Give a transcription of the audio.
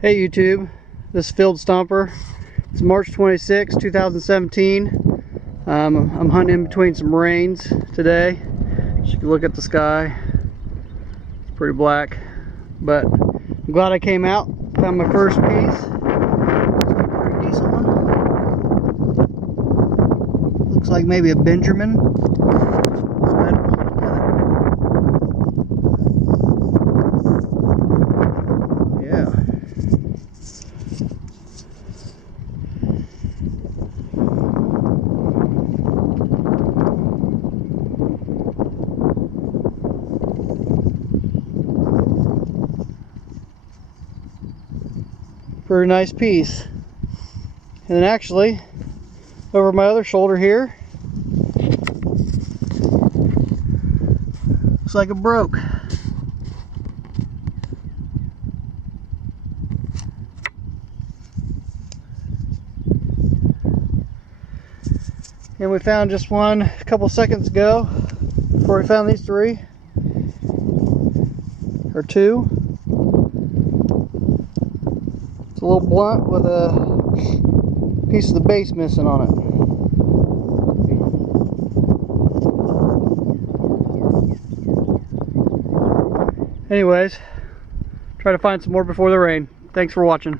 Hey YouTube, this is Field Stomper. It's March 26, 2017. I'm hunting in between some rains today. As you can look at the sky, it's pretty black, but I'm glad I came out. Found my first piece. It's a pretty decent one. Looks like maybe a Benjamin. Yeah. Pretty nice piece. And then actually, over my other shoulder here, looks like it broke. And we found just one a couple seconds ago before we found these three, or two. It's a little blunt with a piece of the base missing on it. Anyways, try to find some more before the rain. Thanks for watching.